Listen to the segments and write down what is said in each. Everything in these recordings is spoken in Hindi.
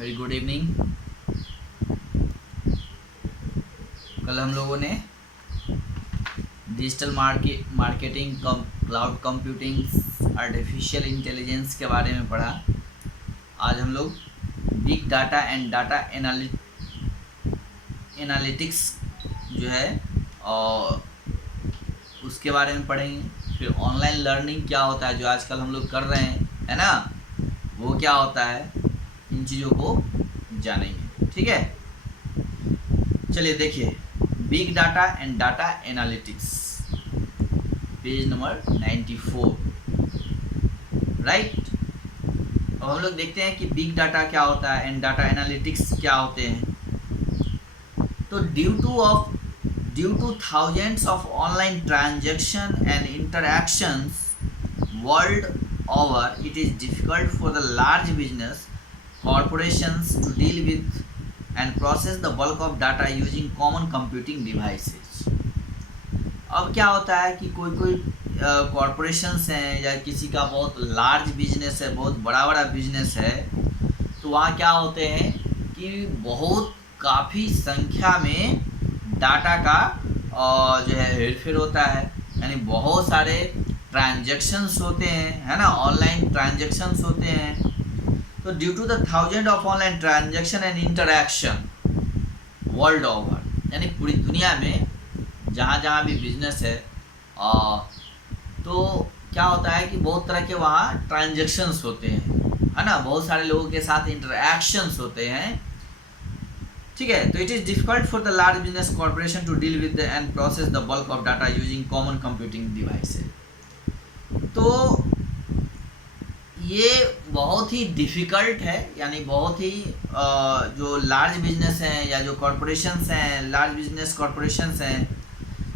Very good evening. कल हम लोगों ने digital marketing, cloud computing, artificial intelligence के बारे में पढ़ा। आज हम लोग big data and data analytics जो है और उसके बारे में पढ़ेंगे। फिर ऑनलाइन लर्निंग क्या होता है, जो आजकल हम लोग कर रहे हैं, है ना, वो क्या होता है, इन चीज़ों को जानेंगे। ठीक है, चलिए देखिए, big data and data analytics, page number 94, right. अब हम लोग देखते हैं कि बिग डाटा क्या होता है एंड डाटा एनालिटिक्स क्या होते हैं। तो due two thousands of online transaction and interactions world over, it is difficult for the large business corporations to deal with and process the bulk of data using common computing devices. अब क्या होता है कि कोई कॉरपोरेशंस हैं या किसी का बहुत लार्ज बिजनेस है, बहुत बड़ा बिजनेस है, तो वहाँ क्या होते हैं कि बहुत काफ़ी संख्या में डाटा का जो है हेरफेर होता है, यानी बहुत सारे ट्रांजैक्शंस होते हैं, है ना, ऑनलाइन ट्रांजैक्शंस होते हैं। तो due to the thousand of online transaction and interaction world over, यानी पूरी दुनिया में जहाँ भी बिजनेस है, तो क्या होता है कि बहुत तरह के वहाँ ट्रांजैक्शंस होते हैं, है ना, बहुत सारे लोगों के साथ इंटरैक्शंस होते हैं। ठीक है, तो it is difficult for the large business corporation to deal with and process the bulk of data using common computing devices. तो ये बहुत ही डिफ़िकल्ट है, यानी बहुत ही जो लार्ज बिजनेस हैं या जो कॉरपोरेशंस हैं, लार्ज बिजनेस कॉरपोरेशंस हैं,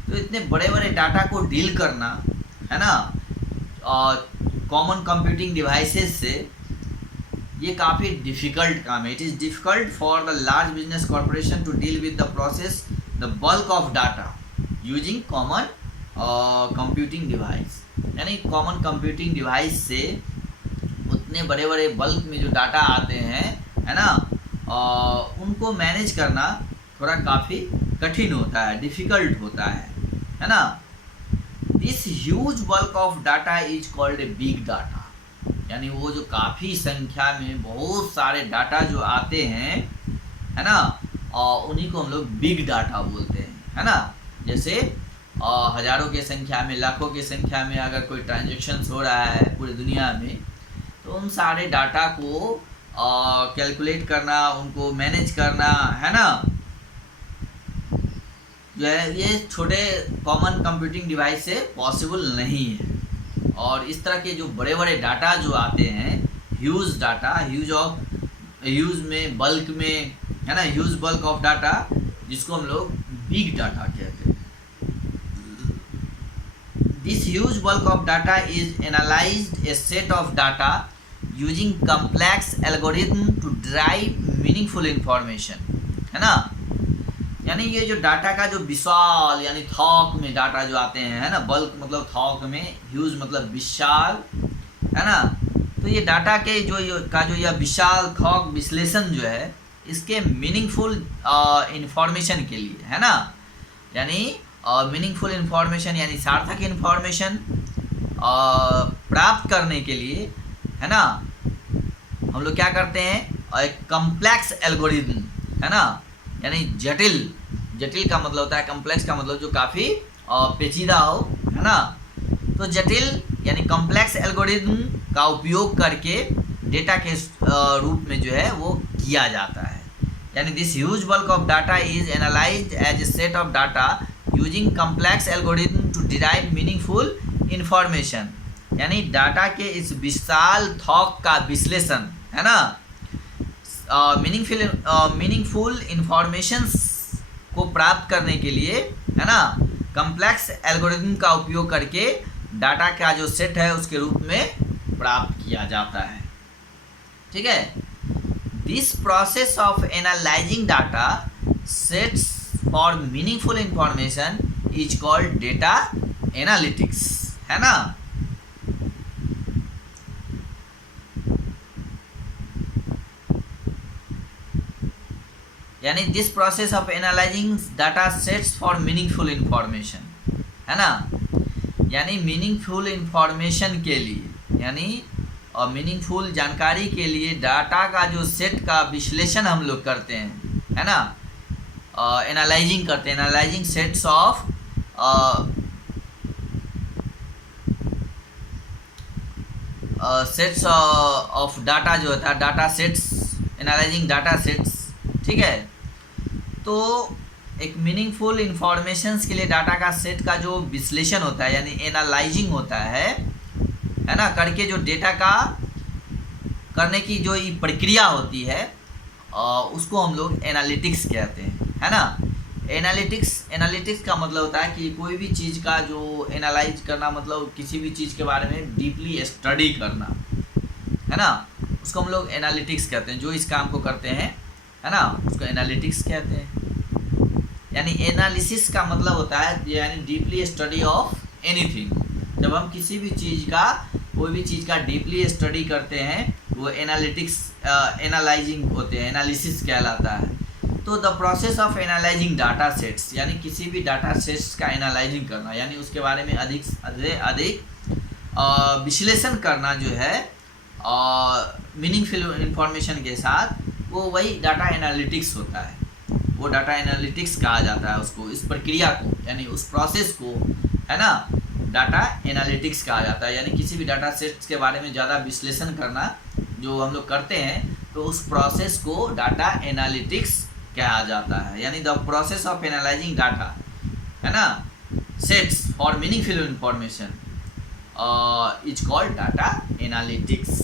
तो इतने बड़े बड़े डाटा को डील करना, है ना, कॉमन कंप्यूटिंग डिवाइसेस से, ये काफ़ी डिफ़िकल्ट काम है। It is difficult for the large business corporation to deal with the process the bulk of data using common computing device, यानी कॉमन कंप्यूटिंग डिवाइस से उतने बड़े बड़े बल्क में जो डाटा आते हैं, है ना, उनको मैनेज करना थोड़ा काफ़ी कठिन होता है, डिफ़िकल्ट होता है ना। This huge bulk of data is called a big data, यानी वो जो काफ़ी संख्या में बहुत सारे डाटा जो आते हैं, है ना, उन्हीं को हम लोग बिग डाटा बोलते हैं, है ना। जैसे हज़ारों के संख्या में, लाखों के संख्या में अगर कोई ट्रांजैक्शंस हो रहा है पूरी दुनिया में, तो उन सारे डाटा को कैलकुलेट करना, उनको मैनेज करना, है ना, जो है ये छोटे कॉमन कंप्यूटिंग डिवाइस से पॉसिबल नहीं है। और इस तरह के जो बड़े बड़े डाटा जो आते हैं, ह्यूज डाटा, ह्यूज में, बल्क में, है ना, ह्यूज बल्क ऑफ डाटा, जिसको हम लोग बिग डाटा कहते हैं। This huge bulk of data is analyzed a set of data using complex algorithm to derive meaningful information, है ना। यानी ये जो डाटा का जो विशाल, यानी थॉक में डाटा जो आते हैं, है ना, बल्क मतलब थॉक में, ह्यूज मतलब विशाल, है ना। तो ये डाटा के जो यह विशाल थॉक विश्लेषण जो है, इसके मीनिंगफुल इंफॉर्मेशन के लिए, है ना, यानी मीनिंगफुल इन्फॉर्मेशन यानी सार्थक इन्फॉर्मेशन प्राप्त करने के लिए, है ना, हम लोग क्या करते हैं, एक कम्प्लेक्स एल्गोरिथम, है ना, यानी जटिल का मतलब होता है, कम्प्लेक्स का मतलब जो काफ़ी पेचीदा हो, है ना। तो जटिल यानी कम्प्लेक्स एल्गोरिथम का उपयोग करके डेटा के रूप में जो है वो किया जाता है। यानी this huge bulk of data is analysed as a set of data using complex algorithm to derive meaningful information, यानी डाटा के इस विशाल थॉक का विश्लेषण, है ना, मीनिंगफुल इन्फॉर्मेशन को प्राप्त करने के लिए, है ना, कम्प्लेक्स एल्गोरिथम का उपयोग करके डाटा का जो सेट है उसके रूप में प्राप्त किया जाता है। ठीक है, this process of analysing data sets for meaningful information is called data analytics, है ना। यानी this process of analysing data sets for meaningful information, है ना। यानी मीनिंगफुल इंफॉर्मेशन के लिए, यानी और मीनिंगफुल जानकारी के लिए डाटा का जो सेट का विश्लेषण हम लोग करते हैं, है ना, एनालाइजिंग करते हैं, analysing sets of sets of data जो होता है, data sets, analysing data sets, ठीक है। तो एक मीनिंगफुल इंफॉर्मेशंस के लिए डाटा का सेट का जो विश्लेषण होता है, यानी एनालाइजिंग होता है ना, करके जो डेटा का करने की जो प्रक्रिया होती है उसको हम लोग एनालिटिक्स कहते हैं, है ना। एनालिटिक्स का मतलब होता है कि कोई भी चीज़ का जो एनालाइज करना, मतलब किसी भी चीज़ के बारे में डीपली स्टडी करना, है ना, उसको हम लोग एनालिटिक्स कहते हैं। जो इस काम को करते हैं, है ना, उसको एनालिटिक्स कहते हैं। यानी एनालिसिस का मतलब होता है यानी डीपली स्टडी ऑफ एनीथिंग। जब हम किसी भी चीज़ का, कोई भी चीज़ का डीपली स्टडी करते हैं, वो एनालिटिक्स, एनालाइजिंग होते हैं, एनालिसिस कहलाता है। तो the process of analysing data sets, यानी किसी भी डाटा सेट्स का एनालाइजिंग करना, यानी उसके बारे में अधिक विश्लेषण करना जो है मीनिंगफुल इंफॉर्मेशन के साथ, वो वही डाटा एनालिटिक्स होता है। वो डाटा एनालिटिक्स कहा जाता है उसको, इस प्रक्रिया को, यानी उस प्रोसेस को, है ना, डाटा एनालिटिक्स कहा जाता है। यानी किसी भी डाटा सेट्स के बारे में ज़्यादा विश्लेषण करना जो हम लोग करते हैं, तो उस प्रोसेस को डाटा एनालिटिक्स कहा जाता है। यानी the process of analysing data, है ना, sets for meaningful information is called data analytics.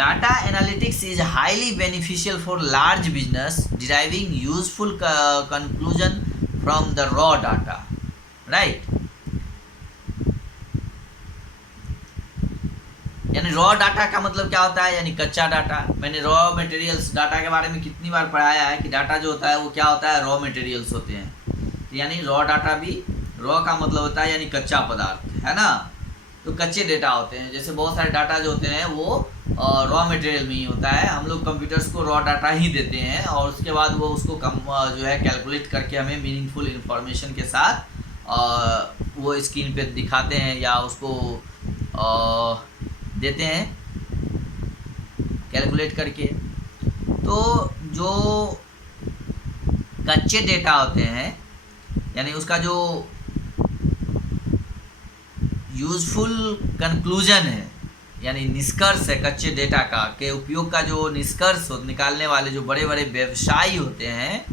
Data analytics is highly beneficial for large business deriving useful conclusion from the raw data, right? यानी रॉ डाटा का मतलब क्या होता है, यानी कच्चा डाटा। मैंने रॉ मटेरियल्स डाटा के बारे में कितनी बार पढ़ाया है कि डाटा जो होता है वो क्या होता है, रॉ मटेरियल्स होते हैं। यानी रॉ डाटा भी, रॉ का मतलब होता है यानी कच्चा पदार्थ, है ना। तो कच्चे डेटा होते हैं, जैसे बहुत सारे डाटा जो होते हैं वो रॉ मटेरियल में ही होता है। हम लोग कंप्यूटर्स को रॉ डाटा ही देते हैं और उसके बाद वो उसको जो है कैलकुलेट करके हमें मीनिंगफुल इंफॉर्मेशन के साथ वो स्क्रीन पे दिखाते हैं या उसको देते हैं कैलकुलेट करके। तो जो कच्चे डेटा होते हैं, यानी उसका जो यूजफुल कंक्लूजन है, यानी निष्कर्ष है कच्चे डेटा का के उपयोग का जो निष्कर्ष निकालने वाले जो बड़े बड़े व्यवसायी होते हैं,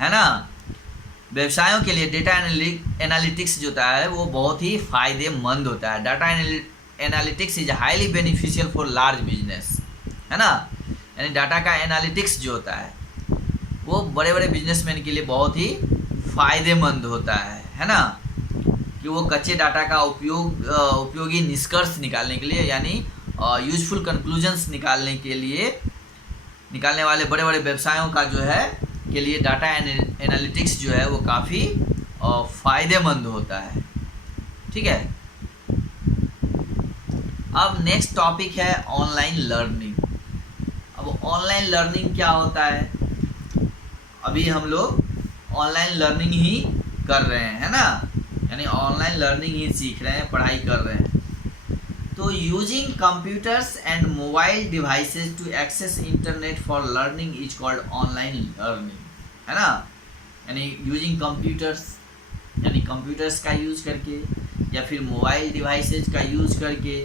है ना, व्यवसायों के लिए डेटा एनालिटिक्स जो होता है वो बहुत ही फायदेमंद होता है। Data analytics is highly beneficial for large business, है ना। यानी डाटा का एनालिटिक्स जो होता है वो बड़े बड़े बिजनेसमैन के लिए बहुत ही फायदेमंद होता है ना, कि वो कच्चे डाटा का उपयोगी निष्कर्ष निकालने के लिए, यानी यूजफुल कंक्लूजन्स निकालने के लिए, निकालने वाले बड़े बड़े व्यवसायों का जो है के लिए डाटा एनालिटिक्स जो है वो काफ़ी फ़ायदेमंद होता है, ठीक है। अब नेक्स्ट टॉपिक है ऑनलाइन लर्निंग। अब ऑनलाइन लर्निंग क्या होता है, अभी हम लोग ऑनलाइन लर्निंग ही कर रहे हैं, है ना, यानी ऑनलाइन लर्निंग ही सीख रहे हैं, पढ़ाई कर रहे हैं। तो using computers and mobile devices to access internet for learning is called online learning, है ना। यानी यूजिंग कंप्यूटर्स, यानी कंप्यूटर्स का यूज़ करके या फिर मोबाइल डिवाइसेस का यूज़ करके,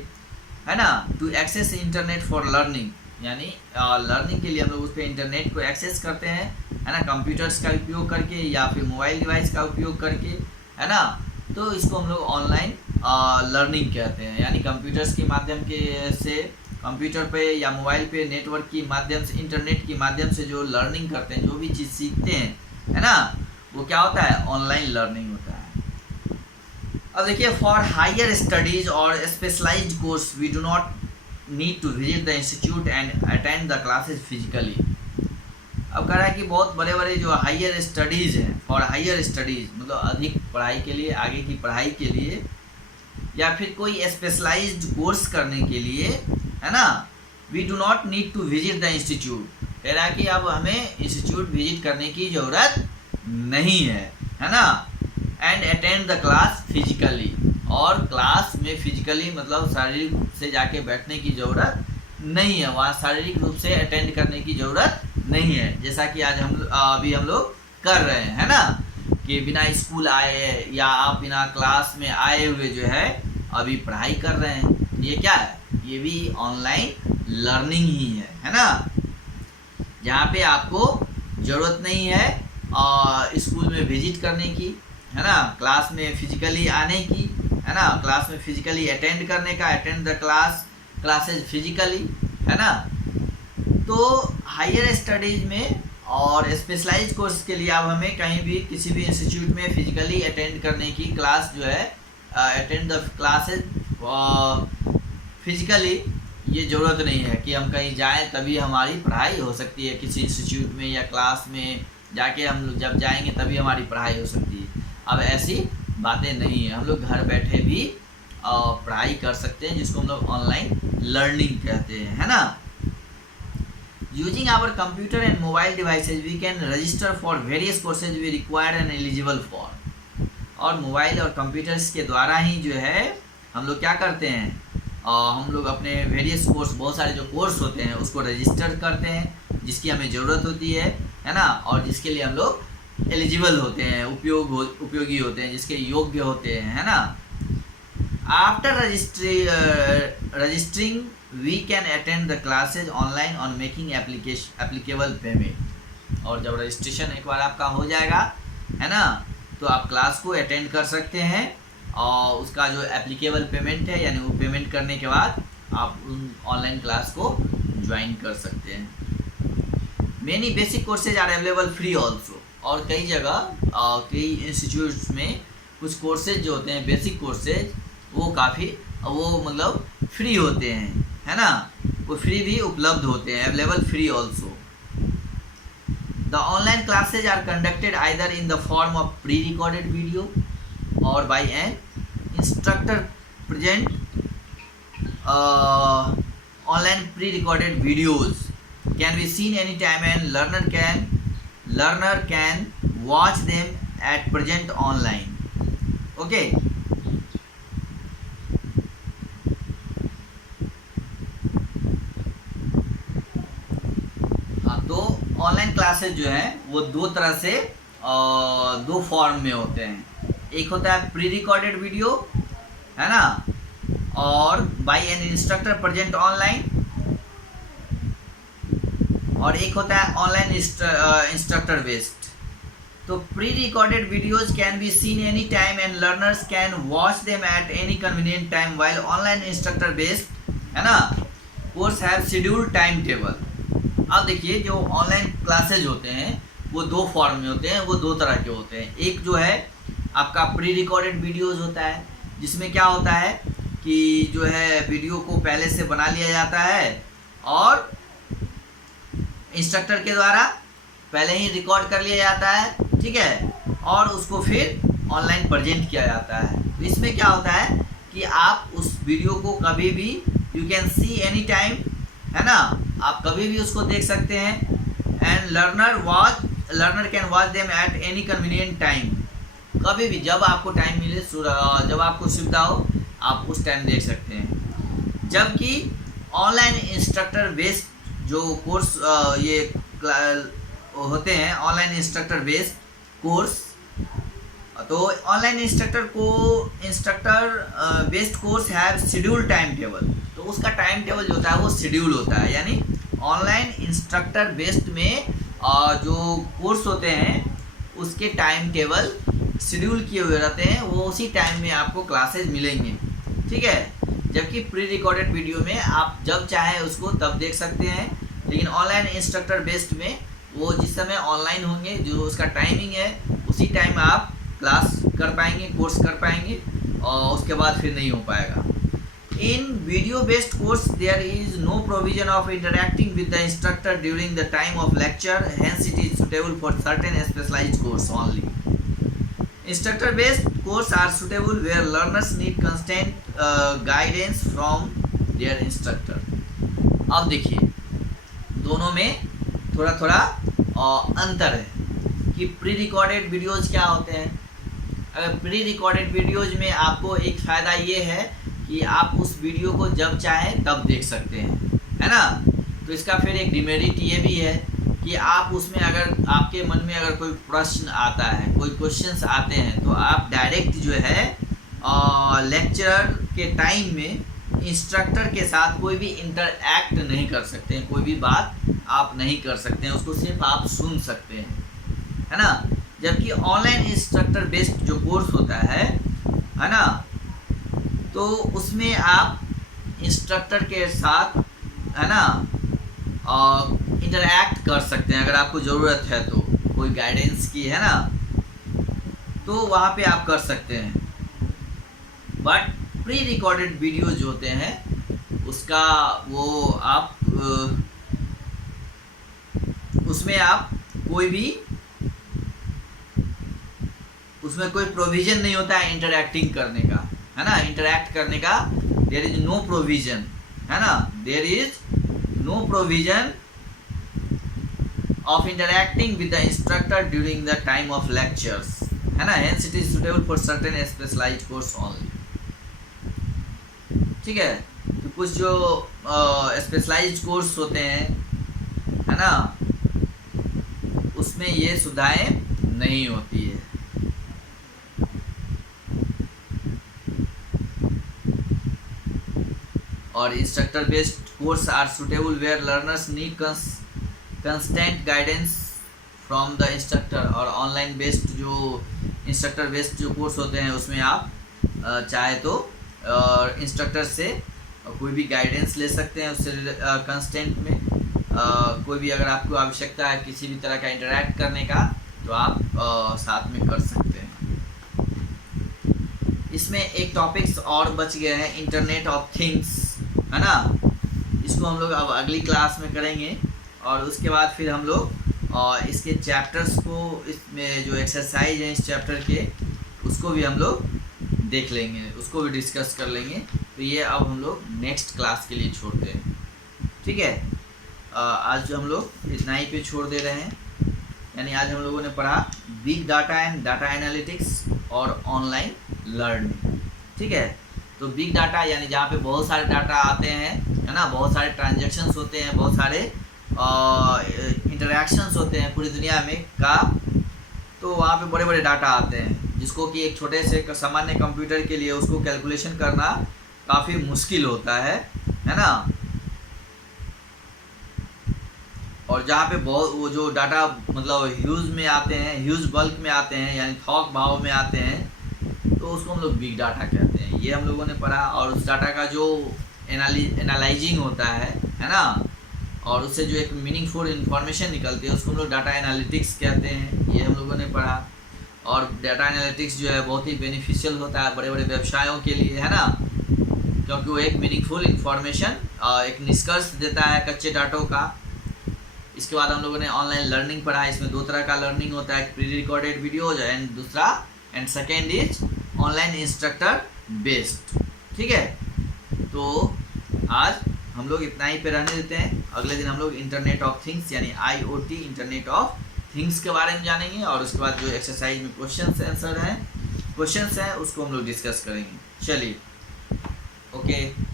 है ना, to access internet for learning, यानी लर्निंग के लिए हम लोग उस पर इंटरनेट को एक्सेस करते हैं, है ना, कंप्यूटर्स का उपयोग करके या फिर मोबाइल डिवाइस का उपयोग करके, है ना। तो इसको हम लोग ऑनलाइन लर्निंग कहते हैं। यानी कंप्यूटर्स के माध्यम से, कंप्यूटर पे या मोबाइल पे नेटवर्क की माध्यम से, इंटरनेट के माध्यम से जो लर्निंग करते हैं, जो भी चीज़ सीखते हैं, है ना, वो क्या होता है, ऑनलाइन लर्निंग होता है। अब देखिए, फॉर हायर स्टडीज और specialised course we do not need to visit the institute and attend the classes physically. अब कह रहा है कि बहुत बड़े बड़े जो हायर स्टडीज़ हैं, फॉर हायर स्टडीज़ मतलब अधिक पढ़ाई के लिए, आगे की पढ़ाई के लिए, या फिर कोई स्पेशलाइज्ड कोर्स करने के लिए, है ना, we do not need to visit the institute, कह रहा है कि अब हमें इंस्टीट्यूट विजिट करने की ज़रूरत नहीं है ना। And attend the class physically, और क्लास में फिजिकली मतलब शारीरिक रूप से जाके बैठने की ज़रूरत नहीं है, वहाँ शारीरिक रूप से अटेंड करने की ज़रूरत नहीं है, जैसा कि आज अभी हम लोग कर रहे हैं, है ना, कि बिना स्कूल आए या आप बिना क्लास में आए हुए जो है अभी पढ़ाई कर रहे हैं। ये क्या है, ये भी ऑनलाइन लर्निंग ही है ना, जहाँ पे आपको ज़रूरत नहीं है स्कूल में विजिट करने की, है ना, क्लास में फिजिकली आने की, है ना, क्लास में फिजिकली अटेंड करने का, अटेंड द क्लासेज फिजिकली, है ना। तो हायर स्टडीज़ में और स्पेशलाइज कोर्स के लिए अब हमें कहीं भी किसी भी इंस्टीट्यूट में फिजिकली अटेंड करने की क्लास जो है अटेंड द क्लासेज फिजिकली, ये ज़रूरत नहीं है कि हम कहीं जाएं तभी हमारी पढ़ाई हो सकती है किसी इंस्टीट्यूट में या क्लास में जाके हम लोग जब जाएंगे तभी हमारी पढ़ाई हो सकती है। अब ऐसी बातें नहीं है, हम लोग घर बैठे भी पढ़ाई कर सकते हैं, जिसको हम लोग ऑनलाइन लर्निंग कहते हैं, है ना। Using our computer and mobile devices we can register for various courses we required and eligible for, और मोबाइल और कंप्यूटर्स के द्वारा ही जो है हम लोग क्या करते हैं, हम लोग अपने वेरियस कोर्स, बहुत सारे जो कोर्स होते हैं उसको रजिस्टर करते हैं जिसकी हमें ज़रूरत होती है ना, और जिसके लिए हम लोग एलिजिबल होते हैं, उपयोगी होते हैं, जिसके योग्य होते हैं, है ना। After registering we can attend the classes online on making applicable payment, और जब रजिस्ट्रेशन एक बार आपका हो जाएगा, है ना, तो आप क्लास को अटेंड कर सकते हैं और उसका जो एप्लीकेबल पेमेंट है, यानी वो पेमेंट करने के बाद आप उन ऑनलाइन क्लास को ज्वाइन कर सकते हैं। Many basic courses are available free also, और कई जगह कई इंस्टीट्यूट्स में कुछ कोर्सेज जो होते हैं बेसिक कोर्सेज वो मतलब फ्री होते हैं, है ना, वो फ्री भी उपलब्ध होते हैं, available free also. The online classes are conducted either in the form of pre recorded video और by an instructor present online pre recorded videos can be seen any time and learner can watch them at present online. Okay. तो ऑनलाइन क्लासेज जो हैं वो दो तरह से दो फॉर्म में होते हैं, एक होता है प्री रिकॉर्डेड वीडियो, है ना, और by an instructor present online, और एक होता है ऑनलाइन इंस्ट्रक्टर बेस्ड। तो pre recorded videos can be seen any time and learners can watch them at any convenient time, while online instructor based, है ना, course have scheduled time table. अब देखिए जो ऑनलाइन क्लासेज होते हैं वो दो फॉर्म में होते हैं, वो दो तरह के होते हैं। एक जो है आपका प्री रिकॉर्डेड वीडियोज होता है, जिसमें क्या होता है कि जो है वीडियो को पहले से बना लिया जाता है और इंस्ट्रक्टर के द्वारा पहले ही रिकॉर्ड कर लिया जाता है, ठीक है, और उसको फिर ऑनलाइन प्रेजेंट किया जाता है। तो इसमें क्या होता है कि आप उस वीडियो को कभी भी you can see any time, है ना, आप कभी भी उसको देख सकते हैं, and learner can watch them at any convenient time, कभी भी जब आपको टाइम मिले, जब आपको सुविधा हो आप उस टाइम देख सकते हैं। जबकि ऑनलाइन इंस्ट्रक्टर बेस्ड जो कोर्स ये होते हैं, ऑनलाइन इंस्ट्रक्टर बेस्ड कोर्स, तो online instructor based course have schedule time table, तो उसका टाइम टेबल जो होता है वो शेड्यूल होता है, यानी ऑनलाइन इंस्ट्रक्टर बेस्ड में जो कोर्स होते हैं उसके टाइम टेबल शेड्यूल किए हुए रहते हैं, वो उसी टाइम में आपको क्लासेज मिलेंगे, ठीक है। जबकि प्री रिकॉर्डेड वीडियो में आप जब चाहे उसको तब देख सकते हैं, लेकिन ऑनलाइन इंस्ट्रक्टर बेस्ड में वो जिस समय ऑनलाइन होंगे, जो उसका टाइमिंग है उसी टाइम आप क्लास कर पाएंगे, कोर्स कर पाएंगे, और उसके बाद फिर नहीं हो पाएगा। In video based course there is no provision of interacting with the instructor during the time of lecture, hence it is suitable for certain specialised course only. Instructor based course are suitable where learners need constant guidance from their instructor. अब देखिए दोनों में थोड़ा थोड़ा अंतर है कि प्री रिकॉर्डेड वीडियोज़ क्या होते हैं। अगर प्री रिकॉर्डेड वीडियोज़ में आपको एक फ़ायदा ये है कि आप उस वीडियो को जब चाहें तब देख सकते हैं, है ना। तो इसका फिर एक डिमेरिट ये भी है कि आप उसमें अगर आपके मन में अगर कोई प्रश्न आता है, कोई क्वेश्चंस आते हैं, तो आप डायरेक्ट जो है लेक्चरर के टाइम में इंस्ट्रक्टर के साथ कोई भी इंटरैक्ट नहीं कर सकते हैं, कोई भी बात आप नहीं कर सकते हैं, उसको सिर्फ आप सुन सकते हैं, है ना। जबकि ऑनलाइन इंस्ट्रक्टर बेस्ड जो कोर्स होता है ना, तो उसमें आप इंस्ट्रक्टर के साथ, है ना, इंटरैक्ट कर सकते हैं। अगर आपको ज़रूरत है तो कोई गाइडेंस की, है ना, तो वहाँ पे आप कर सकते हैं। बट प्री रिकॉर्डेड वीडियो जो होते हैं उसका वो आप उसमें आप कोई भी उसमें कोई प्रोविज़न नहीं होता है इंटरैक्टिंग करने का, है ना, इंटरैक्ट करने का। देयर इज नो प्रोविज़न, है ना, there is no provision of interacting with the instructor during the time of lectures, है ना। hence it is suitable for certain specialized course only, ठीक है। तो कुछ जो स्पेशलाइज्ड कोर्स होते हैं, है ना, उसमें ये सुविधाएं नहीं होती है। और instructor based course are suitable where learners need constant guidance from the instructor. और ऑनलाइन बेस्ड जो इंस्ट्रक्टर बेस्ड जो कोर्स होते हैं उसमें आप चाहे तो इंस्ट्रक्टर से कोई भी गाइडेंस ले सकते हैं, उससे कंस्टेंट में कोई भी अगर आपको आवश्यकता है किसी भी तरह का इंटरैक्ट करने का तो आप साथ में कर सकते हैं। इसमें एक टॉपिक्स और बच गए हैं, इंटरनेट ऑफ थिंग्स, है ना। इसको हम लोग अब अगली क्लास में करेंगे और उसके बाद फिर हम लोग इसके चैप्टर्स को, इसमें जो एक्सरसाइज है इस चैप्टर के, उसको भी हम लोग देख लेंगे, उसको भी डिस्कस कर लेंगे। तो ये अब हम लोग नेक्स्ट क्लास के लिए छोड़ते हैं, ठीक है। आज हम लोग इतना ही पे छोड़ दे रहे हैं। यानी आज हम लोगों ने पढ़ा big data and data analytics और ऑनलाइन लर्निंग, ठीक है। तो बिग डाटा यानी जहाँ पे बहुत सारे डाटा आते हैं, है ना, बहुत सारे ट्रांजैक्शंस होते हैं, बहुत सारे इंटरैक्शंस होते हैं पूरी दुनिया में का, तो वहाँ पे बड़े बड़े डाटा आते हैं जिसको कि एक छोटे से सामान्य कंप्यूटर के लिए उसको कैलकुलेशन करना काफ़ी मुश्किल होता है ना। और जहाँ पे बहुत वो जो डाटा मतलब ह्यूज में आते हैं, ह्यूज बल्क में आते हैं, यानी थोक भाव में आते हैं, तो उसको हम लोग बिग डाटा कहते हैं। ये हम लोगों ने पढ़ा। और उस डाटा का जो एनालाइजिंग होता है ना, और उससे जो एक मीनिंगफुल इन्फॉर्मेशन निकलती है उसको हम लोग डाटा एनालिटिक्स कहते हैं। ये हम लोगों ने पढ़ा। और डाटा एनालिटिक्स जो है बहुत ही बेनिफिशियल होता है बड़े बड़े व्यवसायों के लिए, है ना, क्योंकि वो एक मीनिंगफुल इन्फॉर्मेशन एक निष्कर्ष देता है कच्चे डाटों का। इसके बाद हम लोगों ने ऑनलाइन लर्निंग पढ़ा। इसमें दो तरह का लर्निंग होता है, एक प्री रिकॉर्डेड वीडियोज एंड दूसरा and second is online instructor based, ठीक है। तो आज हम लोग इतना ही पे रहने देते हैं। अगले दिन हम लोग इंटरनेट ऑफ थिंग्स यानी IoT इंटरनेट ऑफ थिंग्स के बारे में जानेंगे। और उसके बाद जो एक्सरसाइज में क्वेश्चंस हैं उसको हम लोग डिस्कस करेंगे। चलिए, ओके।